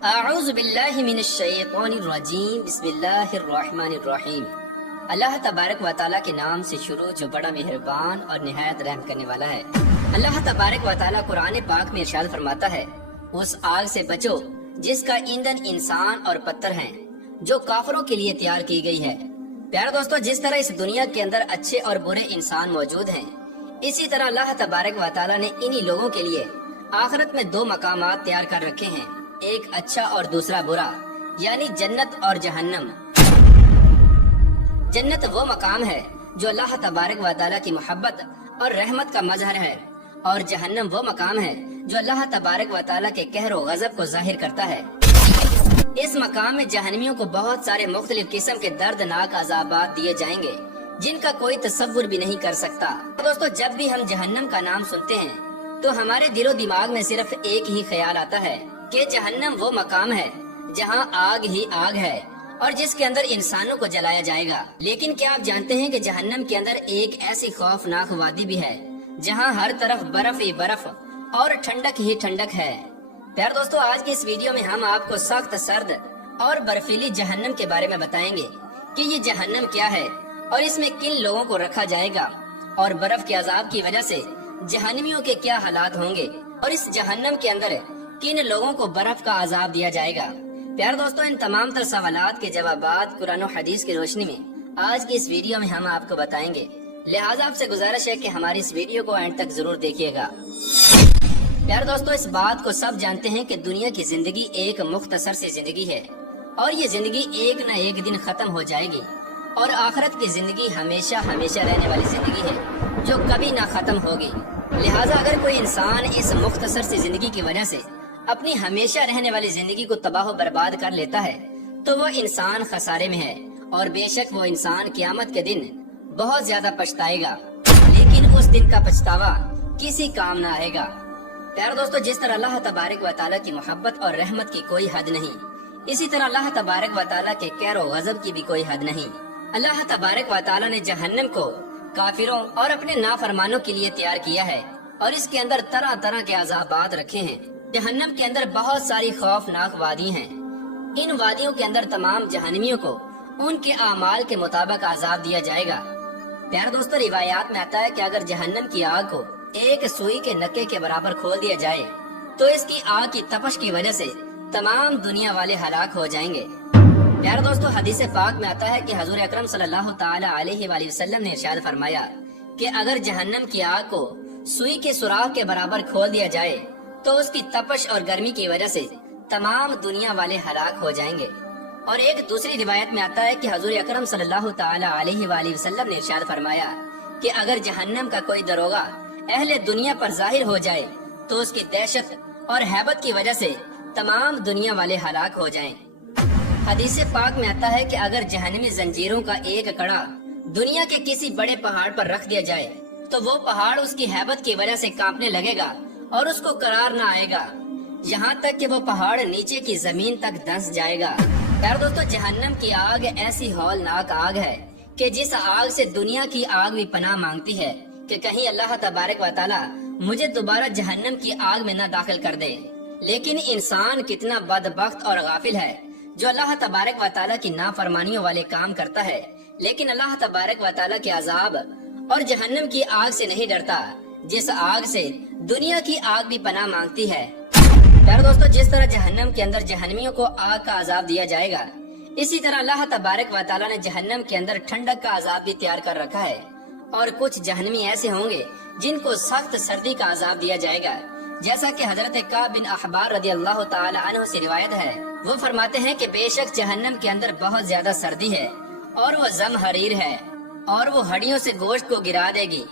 اعوذ باللہ من الشیطان الرجیم بسم اللہ الرحمن الرحیم۔ اللہ تبارک و تعالیٰ کے نام سے شروع جو بڑا مہربان اور نہایت رحم کرنے والا ہے۔ اللہ تبارک و تعالیٰ قرآن پاک میں ارشاد فرماتا ہے، اس آگ سے بچو جس کا ایندھن انسان اور پتھر ہیں، جو کافروں کے لیے تیار کی گئی ہے۔ پیارے دوستو، جس طرح اس دنیا کے اندر اچھے اور برے انسان موجود ہیں، اسی طرح اللہ تبارک و تعالیٰ نے انہی لوگوں کے لیے آخرت میں دو مقامات تیار کر رکھے ہیں، ایک اچھا اور دوسرا برا، یعنی جنت اور جہنم۔ جنت وہ مقام ہے جو اللہ تبارک و تعالیٰ کی محبت اور رحمت کا مظہر ہے، اور جہنم وہ مقام ہے جو اللہ تبارک و تعالیٰ کے قہر و غضب کو ظاہر کرتا ہے۔ اس مقام میں جہنمیوں کو بہت سارے مختلف قسم کے دردناک عذابات دیے جائیں گے جن کا کوئی تصور بھی نہیں کر سکتا۔ دوستو، جب بھی ہم جہنم کا نام سنتے ہیں تو ہمارے دل و دماغ میں صرف ایک ہی خیال آتا ہے کہ جہنم وہ مقام ہے جہاں آگ ہی آگ ہے اور جس کے اندر انسانوں کو جلایا جائے گا۔ لیکن کیا آپ جانتے ہیں کہ جہنم کے اندر ایک ایسی خوفناک وادی بھی ہے جہاں ہر طرف برف ہی برف اور ٹھنڈک ہی ٹھنڈک ہے۔ پیار دوستو، آج کی اس ویڈیو میں ہم آپ کو سخت سرد اور برفیلی جہنم کے بارے میں بتائیں گے کہ یہ جہنم کیا ہے اور اس میں کن لوگوں کو رکھا جائے گا، اور برف کے عذاب کی وجہ سے جہنمیوں کے کیا حالات ہوں گے، اور اس جہنم کے اندر کن لوگوں کو برف کا عذاب دیا جائے گا۔ پیار دوستو، ان تمام تر سوالات کے جوابات قرآن و حدیث کی روشنی میں آج کی اس ویڈیو میں ہم آپ کو بتائیں گے، لہٰذا آپ سے گزارش ہے کہ ہماری اس ویڈیو کو اینڈ تک ضرور دیکھیے گا۔ پیار دوستو، اس بات کو سب جانتے ہیں کہ دنیا کی زندگی ایک مختصر سی زندگی ہے، اور یہ زندگی ایک نہ ایک دن ختم ہو جائے گی، اور آخرت کی زندگی ہمیشہ ہمیشہ رہنے والی زندگی ہے جو کبھی نہ ختم ہوگی۔ لہٰذا اگر کوئی انسان اس مختصر سی زندگی کی وجہ سے اپنی ہمیشہ رہنے والی زندگی کو تباہ و برباد کر لیتا ہے تو وہ انسان خسارے میں ہے، اور بے شک وہ انسان قیامت کے دن بہت زیادہ پچھتائے گا، لیکن اس دن کا پچھتاوا کسی کام نہ آئے گا۔ پیارے دوستو، جس طرح اللہ تبارک و تعالیٰ کی محبت اور رحمت کی کوئی حد نہیں، اسی طرح اللہ تبارک و تعالیٰ کے قہر و غضب کی بھی کوئی حد نہیں۔ اللہ تبارک و تعالیٰ نے جہنم کو کافروں اور اپنے نافرمانوں کے لیے تیار کیا ہے، اور اس کے اندر طرح طرح کے عذابات رکھے ہیں۔ جہنم کے اندر بہت ساری خوفناک وادی ہیں، ان وادیوں کے اندر تمام جہنمیوں کو ان کے اعمال کے مطابق عذاب دیا جائے گا۔ پیارے دوستو، روایات میں آتا ہے کہ اگر جہنم کی آگ کو ایک سوئی کے نکے کے برابر کھول دیا جائے تو اس کی آگ کی تپش کی وجہ سے تمام دنیا والے ہلاک ہو جائیں گے۔ پیارے دوستو، حدیث پاک میں آتا ہے کہ حضور اکرم صلی اللہ تعالی علیہ وآلہ وسلم نے ارشاد فرمایا کہ اگر جہنم کی آگ کو سوئی کے سوراخ کے برابر کھول دیا جائے تو اس کی تپش اور گرمی کی وجہ سے تمام دنیا والے ہلاک ہو جائیں گے۔ اور ایک دوسری روایت میں آتا ہے کہ حضور اکرم صلی اللہ تعالی علیہ وآلہ وسلم نے ارشاد فرمایا کہ اگر جہنم کا کوئی دروغہ اہل دنیا پر ظاہر ہو جائے تو اس کی دہشت اور ہیبت کی وجہ سے تمام دنیا والے ہلاک ہو جائیں۔ حدیث پاک میں آتا ہے کہ اگر جہنمی زنجیروں کا ایک کڑا دنیا کے کسی بڑے پہاڑ پر رکھ دیا جائے تو وہ پہاڑ اس کی ہیبت کی وجہ سے کانپنے لگے گا اور اس کو قرار نہ آئے گا، یہاں تک کہ وہ پہاڑ نیچے کی زمین تک دھنس جائے گا۔ پیارے دوستو، جہنم کی آگ ایسی ہولناک آگ ہے کہ جس آگ سے دنیا کی آگ بھی پناہ مانگتی ہے کہ کہیں اللہ تبارک و تعالیٰ مجھے دوبارہ جہنم کی آگ میں نہ داخل کر دے۔ لیکن انسان کتنا بدبخت اور غافل ہے جو اللہ تبارک و تعالیٰ کی نافرمانیوں والے کام کرتا ہے، لیکن اللہ تبارک و تعالیٰ کے عذاب اور جہنم کی آگ سے نہیں ڈرتا، جس آگ سے دنیا کی آگ بھی پناہ مانگتی ہے۔ پیارے دوستو، جس طرح جہنم کے اندر جہنمیوں کو آگ کا عذاب دیا جائے گا، اسی طرح اللہ تبارک و تعالیٰ نے جہنم کے اندر ٹھنڈک کا عذاب بھی تیار کر رکھا ہے، اور کچھ جہنمی ایسے ہوں گے جن کو سخت سردی کا عذاب دیا جائے گا، جیسا کہ حضرت کعب بن احبار رضی اللہ تعالی عنہ سے روایت ہے۔ وہ فرماتے ہیں کہ بے شک جہنم کے اندر بہت زیادہ سردی ہے، اور وہ زمہریر ہے، اور وہ ہڈیوں سے گوشت کو گرا دے گی،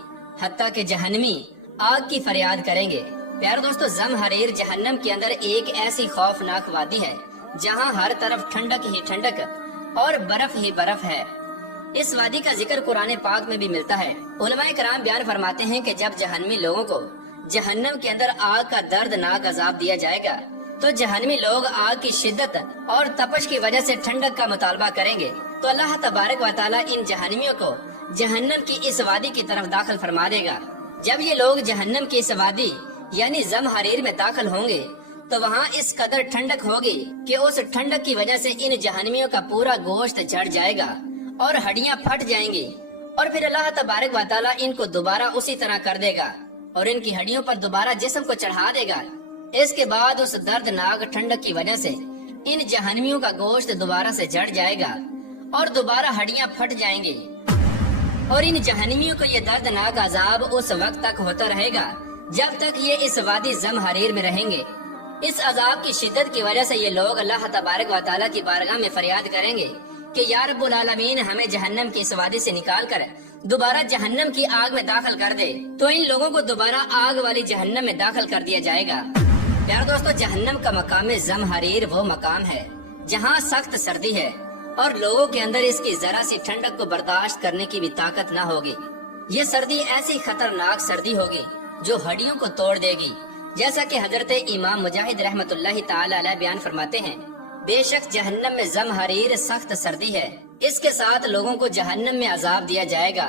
حتیٰ کہ جہنمی آگ کی فریاد کریں گے۔ پیارے دوستو، زمہریر جہنم کے اندر ایک ایسی خوفناک وادی ہے جہاں ہر طرف ٹھنڈک ہی ٹھنڈک اور برف ہی برف ہے۔ اس وادی کا ذکر قرآن پاک میں بھی ملتا ہے۔ علماء کرام بیان فرماتے ہیں کہ جب جہنمی لوگوں کو جہنم کے اندر آگ کا دردناک عذاب دیا جائے گا تو جہنمی لوگ آگ کی شدت اور تپش کی وجہ سے ٹھنڈک کا مطالبہ کریں گے، تو اللہ تبارک و تعالیٰ ان جہنمیوں کو جہنم کی اس وادی کی طرف داخل فرما دے گا۔ جب یہ لوگ جہنم کی اس وادی یعنی زمہریر میں داخل ہوں گے तो वहाँ इस कदर ठंडक होगी कि उस ठंडक की वजह से इन जहन्नमियों का पूरा गोश्त जड़ जाएगा और हड्डियां फट जाएंगी, और फिर अल्लाह तबारक व तआला इनको दोबारा उसी तरह कर देगा और इनकी हड्डियों पर दोबारा जिस्म को चढ़ा देगा। इसके बाद उस दर्दनाक ठंडक की वजह से इन जहन्नमियों का गोश्त दोबारा से जड़ जाएगा और दोबारा हड्डियां फट जाएंगी, और इन जहन्नमियों को ये दर्दनाक अजाब उस वक्त तक होता रहेगा जब तक ये इस वादी ज़महरीर में रहेंगे। इस अजाब की शिद्दत की वजह से ये लोग अल्लाह तबारक व तआला की बारगाह में फरियाद करेंगे कि या रब्बुल आलमीन, हमें जहन्नम की इस वादी से निकाल कर दोबारा जहन्नम की आग में दाखिल कर दे। तो इन लोगों को दोबारा आग वाली जहन्नम में दाखिल कर दिया जाएगा। प्यारे दोस्तों, जहन्नम का मकाम ज़महरीर वो मकाम है जहाँ सख्त सर्दी है और लोगों के अंदर इसकी जरा सी ठंडक को बर्दाश्त करने की भी ताकत न होगी। ये सर्दी ऐसी खतरनाक सर्दी होगी जो हड्डियों को तोड़ देगी, जैसा कि हजरत इमाम मुजाहिद रहमतुल्लाहि ताला अलैह बयान फरमाते हैं, बेशक जहन्नम में ज़महरीर सख्त सर्दी है, इसके साथ लोगों को जहन्नम में अजाब दिया जाएगा।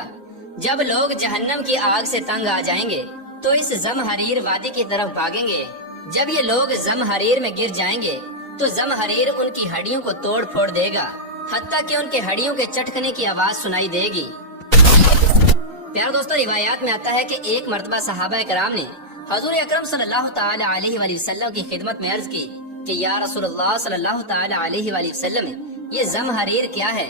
जब लोग जहन्नम की आग से तंग आ जाएंगे तो इस ज़महरीर वादी की तरफ भागेंगे। जब ये लोग ज़महरीर में गिर जाएंगे तो ज़महरीर उनकी हड्डियों को तोड़ फोड़ देगा, हत्ता कि उनके हड्डियों के चटकने की आवाज सुनाई देगी। प्यारे दोस्तों, रिवायात में आता है कि एक मर्तबा सहाबा कराम ने हजूर अकरम सल्लल्लाहु ताला अलैहि वसल्लम की खिदमत में अर्ज की कि या रसूलुल्लाह सल्लल्लाहु ताला अलैहि वसल्लम, ये ज़महरीर क्या है?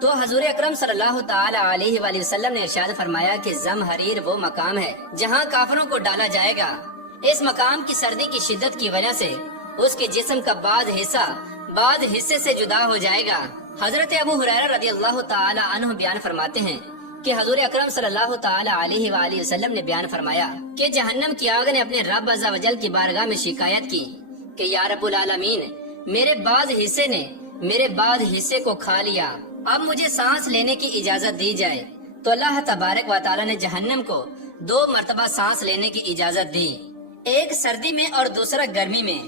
तो हजूर अकरम सल्लल्लाहु ताला अलैहि वसल्लम ने इरशाद फरमाया कि ज़महरीर वो मकाम है जहाँ काफिरों को डाला जाएगा। इस मकाम की सर्दी की शिद्दत की वजह से उसके जिस्म का बाद हिस्से से जुदा हो जाएगा। हजरत अबू हुरैरा रदियल्लाहु ताला अन्हु बयान फरमाते हैं कि हजूर अकरम सल्लल्लाहु ताला अलैहि वसल्लम ने बयान फरमाया कि जहन्नम की आग ने अपने रब अज़्ज़ा वजल की बारगाह में शिकायत की कि या रब्बुल आलमीन, मेरे बाद हिस्से ने मेरे बाद हिस्से को खा लिया, अब मुझे सांस लेने की इजाजत दी जाए। तो अल्लाह तबारक व तआला ने जहन्नम को 2 मरतबा सांस लेने की इजाजत दी, एक सर्दी में और दूसरा गर्मी में।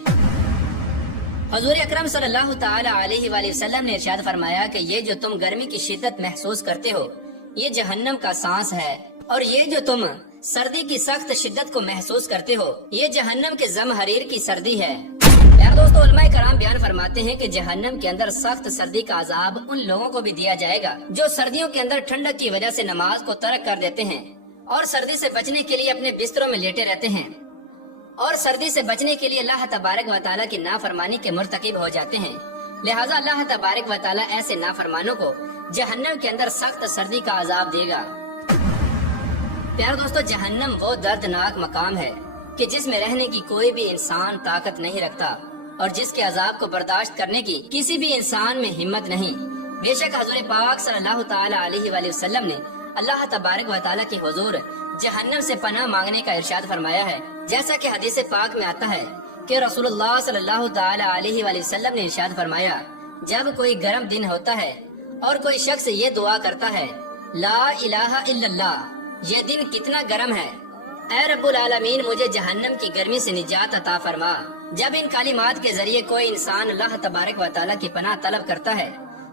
हजूर अकरम सल्लल्लाहु ताला अलैहि वसल्लम ने इरशाद फरमाया कि ये जो तुम गर्मी की शिद्दत महसूस करते हो ये जहन्नम का सांस है, और ये जो तुम सर्दी की सख्त शिद्दत को महसूस करते हो ये जहन्नम के ज़महरीर की सर्दी है। यार दोस्तों, उलमाए कराम बयान फरमाते हैं कि जहन्नम के अंदर सख्त सर्दी का अजाब उन लोगों को भी दिया जाएगा जो सर्दियों के अंदर ठंडक की वजह से नमाज को तर्क कर देते हैं और सर्दी से बचने के लिए अपने बिस्तरों में लेटे रहते हैं, और सर्दी से बचने के लिए अल्लाह तबारक व तआला की नाफरमानी के मुर्तकिब हो जाते हैं। लिहाजा अल्लाह तबारक व तआला ऐसे नाफरमानों को जहन्नम के अंदर सख्त सर्दी का अजाब देगा। प्यारे दोस्तों, जहन्नम वो दर्दनाक मकाम है कि जिसमें रहने की कोई भी इंसान ताकत नहीं रखता और जिसके अजाब को बर्दाश्त करने की किसी भी इंसान में हिम्मत नहीं। बेशक हजूर पाक सल्लल्लाहु ताला अलैहि वसल्लम ने अल्लाह तबारक व तआला के हुजूर जहन्नम से पनाह मांगने का इरशाद फरमाया है, जैसा कि हदीस पाक में आता है कि रसूलुल्लाह सल्लल्लाहु ताला अलैहि वसल्लम ने इरशाद फरमाया, जब कोई गर्म दिन होता है और कोई शख्स ये दुआ करता है, ला इलाहा इल्लल्लाह, ये दिन कितना गर्म है, ऐ रब्बुल आलमीन मुझे जहन्नम की गर्मी से निजात अता फरमा। जब इन कालिमात के जरिए कोई इंसान अल्लाह तबारक व तआला की पनाह तलब करता है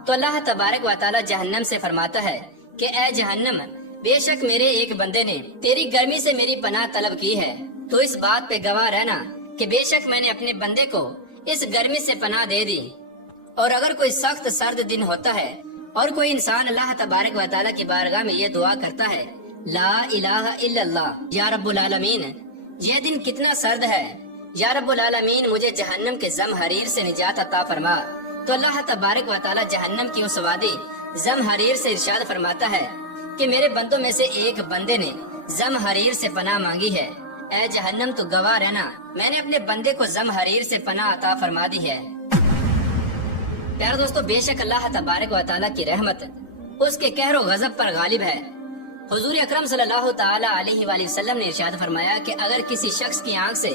तो अल्लाह तबारक व तआला जहन्नम से फरमाता है कि ऐ जहन्नम, बेशक मेरे एक बंदे ने तेरी गर्मी से मेरी पनाह तलब की है, तो इस बात पे गवाह रहना कि बेशक मैंने अपने बंदे को इस गर्मी से पनाह दे दी। और अगर कोई सख्त सर्द दिन होता है और कोई इंसान अल्लाह तबारक व तआला की बारगाह में ये दुआ करता है, ला इलाहा इल्लल्लाह, या रब्बुल आलमीन ये दिन कितना सर्द है, या रब्बुल आलमीन मुझे जहन्नम के ज़महरीर से निजात अता फरमा, तो अल्लाह तबारक व तआला जहन्नम की उस वादी ज़महरीर से इरशाद फरमाता है कि मेरे बंदों में से एक बंदे ने ज़महरीर से पनाह मांगी है, ऐ जहन्नम तू गवाह रहना मैंने अपने बंदे को ज़महरीर से पनाह अता फरमा दी है। प्यारे दोस्तों, बेशक अल्लाह तबारक व तआला की रहमत उसके कहर व गज़ब पर गालिब है। हुजूर अकरम सल्लल्लाहु ताला अलैहि वसल्लम ने इरशाद फरमाया कि अगर किसी शख्स की आंख से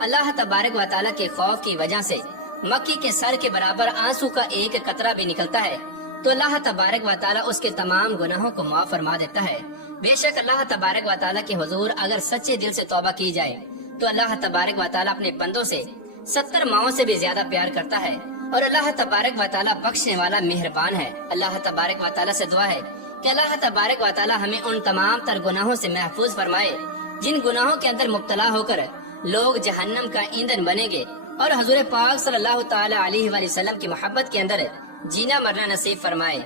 अल्लाह तबारक व तआला के खौफ की वजह से मक्की के सर के बराबर आंसू का एक कतरा भी निकलता है तो अल्लाह तबारक व तआला उसके तमाम गुनाहों को माफ फरमा देता है। बेशक अल्लाह तबारक व तआला के हुजूर अगर सच्चे दिल से तौबा की जाए तो अल्लाह तबारक व तआला अपने बंदों से 70 माओं से भी ज्यादा प्यार करता है, और अल्लाह तबारक व तआला बख्शने वाला मेहरबान है। अल्लाह तबारक व तआला से दुआ है कि अल्लाह तबारक व तआला हमें उन तमाम तर गुनाहों से महफूज फरमाए जिन गुनाहों के अंदर मुब्तला होकर लोग जहन्नम का ईंधन बनेंगे, اور حضور پاک صلی اللہ تعالی علیہ وآلہ وسلم کی محبت کے اندر جینا مرنا نصیب فرمائے۔